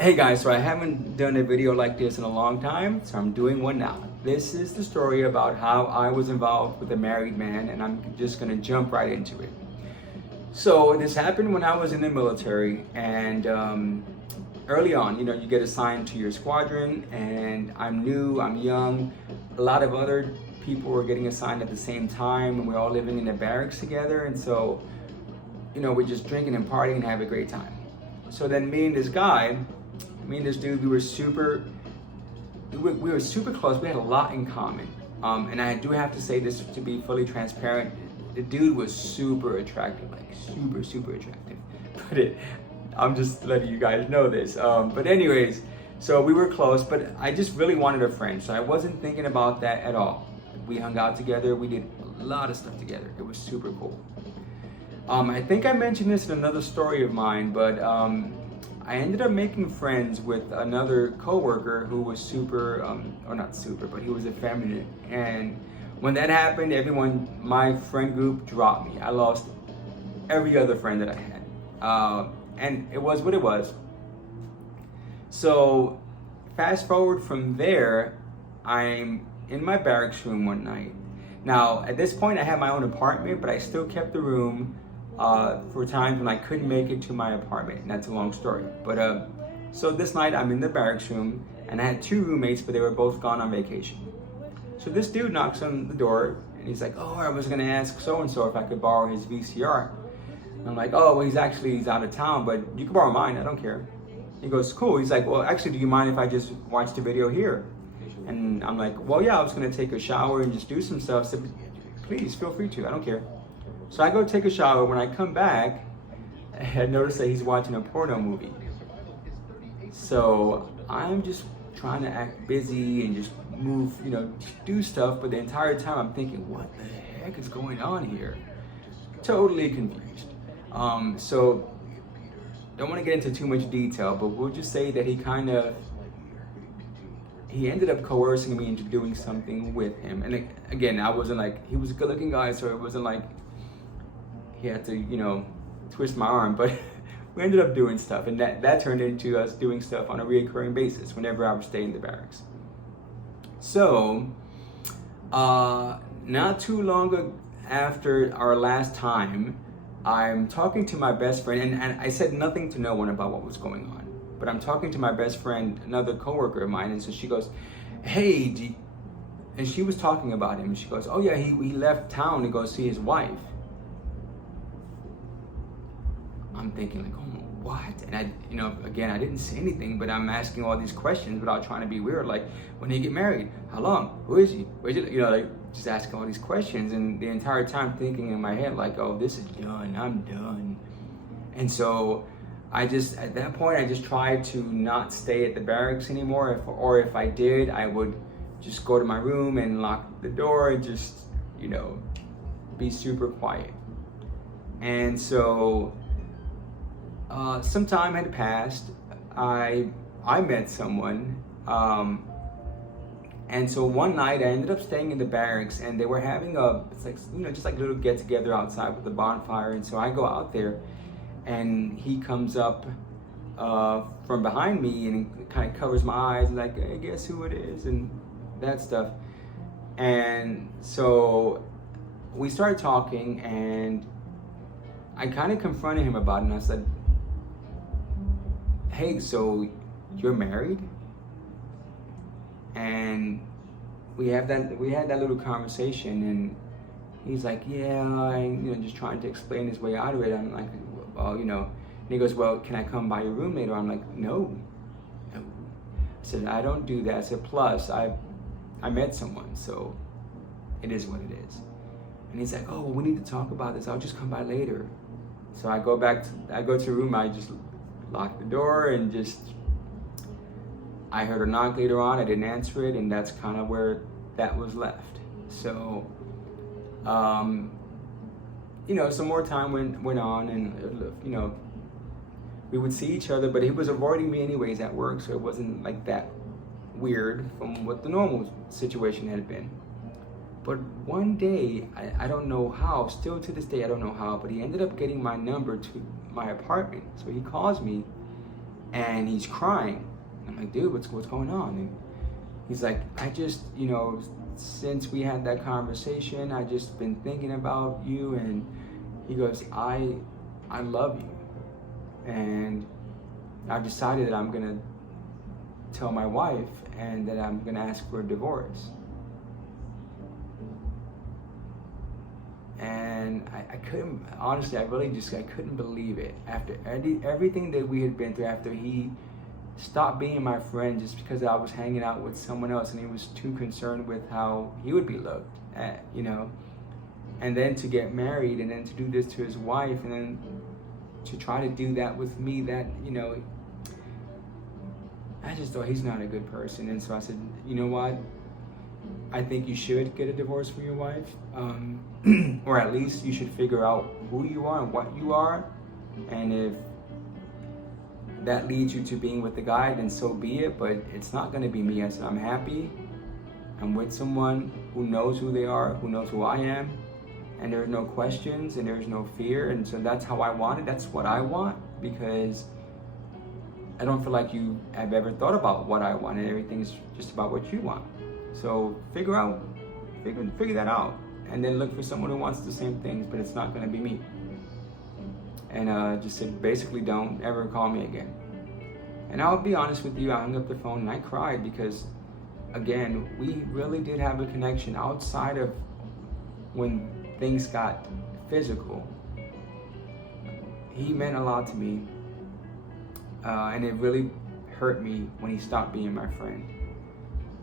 Hey guys, so I haven't done a video like this in a long time, so I'm doing one now. This is the story about how I was involved with a married man, and I'm just gonna jump right into it. So this happened when I was in the military, and early on, you get assigned to your squadron, and I'm new, I'm young. A lot of other people were getting assigned at the same time, and we're all living in the barracks together, and so, we're just drinking and partying and have a great time. So then me and this dude, we were super close. We had a lot in common. And I do have to say this to be fully transparent. The dude was super attractive, like super attractive. I'm just letting you guys know this. But anyways, so we were close, but I just really wanted a friend. So I wasn't thinking about that at all. We hung out together. We did a lot of stuff together. It was super cool. I think I mentioned this in another story of mine, but I ended up making friends with another coworker who was super, or not super, but he was effeminate. And when that happened, my friend group dropped me. I lost every other friend that I had. And it was what it was. So fast forward from there, I'm in my barracks room one night. Now, at this point, I had my own apartment, but I still kept the room for times when I couldn't make it to my apartment, and that's a long story. But so this night I'm in the barracks room, and I had two roommates, but they were both gone on vacation. So this dude knocks on the door, and he's like, "Oh, I was gonna ask so and so if I could borrow his VCR." And I'm like, "Oh, well, he's out of town, but you can borrow mine. I don't care." He goes, "Cool." He's like, "Well, actually, do you mind if I just watch the video here?" And I'm like, "Well, yeah, I was gonna take a shower and just do some stuff. So please feel free to. I don't care." So I go take a shower. When I come back, I notice that he's watching a porno movie. So I'm just trying to act busy and just move, do stuff. But the entire time I'm thinking, what the heck is going on here? Totally confused. So don't want to get into too much detail, but we'll just say that he ended up coercing me into doing something with him. And again, I wasn't like, he was a good looking guy, so it wasn't like he had to, twist my arm, but we ended up doing stuff, and that turned into us doing stuff on a reoccurring basis whenever I would stay in the barracks. So, not too long after our last time, I'm talking to my best friend, and I said nothing to no one about what was going on, but I'm talking to my best friend, another coworker of mine, and so she goes, "Hey, and she was talking about him, and she goes, "Oh yeah, he left town to go see his wife." I'm thinking like, "Oh, what?" And I didn't say anything, but I'm asking all these questions without trying to be weird. Like, when did he get married? How long? Who is he? Where's he? Just asking all these questions. And the entire time thinking in my head, like, "Oh, this is done. I'm done." And so at that point, I just tried to not stay at the barracks anymore. Or if I did, I would just go to my room and lock the door and just, be super quiet. And so some time had passed. I met someone, and so one night I ended up staying in the barracks, and they were having just like a little get together outside with the bonfire. And so I go out there, and he comes up from behind me and kind of covers my eyes, like, "Hey, guess who it is?" and that stuff. And so we started talking, and I kind of confronted him about it, and I said, "Hey, so you're married?" And we had that little conversation, and he's like, "Yeah, just trying to explain his way out of it." I'm like, "Well, and he goes, "Well, can I come by your room later?" I'm like, "No." I said, "I don't do that." I said, "Plus, I met someone, so it is what it is." And he's like, "Oh, well, we need to talk about this. I'll just come by later." So I go to the room. I just lock the door, and I heard a knock later on. I didn't answer it, and that's kind of where that was left. So, some more time went on, and we would see each other, but he was avoiding me anyways at work, so it wasn't like that weird from what the normal situation had been. But one day, I don't know how, still to this day I don't know how, but he ended up getting my number to my apartment. So he calls me and he's crying. I'm like, dude, what's going on? And he's like, I just, since we had that conversation, I just been thinking about you. And he goes, I love you, and I've decided that I'm gonna tell my wife and that I'm gonna ask for a divorce. And I couldn't, honestly, I couldn't believe it. After everything that we had been through, after he stopped being my friend just because I was hanging out with someone else and he was too concerned with how he would be looked at, and then to get married and then to do this to his wife and then to try to do that with me, that, I just thought he's not a good person. And so I said, you know what? I think you should get a divorce from your wife, or at least you should figure out who you are and what you are. And if that leads you to being with the guy, then so be it, but it's not going to be me. I said, I'm happy. I'm with someone who knows who they are, who knows who I am, and there's no questions and there's no fear. And so that's how I want it. That's what I want, because I don't feel like you have ever thought about what I want, and everything's just about what you want. So figure that out, and then look for someone who wants the same things, but it's not going to be me. And just said, basically, don't ever call me again. And I'll be honest with you, I hung up the phone and I cried because, again, we really did have a connection outside of when things got physical. He meant a lot to me, and it really hurt me when he stopped being my friend.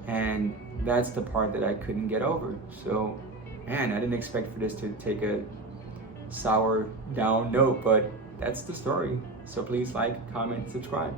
And that's the part that I couldn't get over. So, man, I didn't expect for this to take a sour, down note, but that's the story. So please like, comment, subscribe.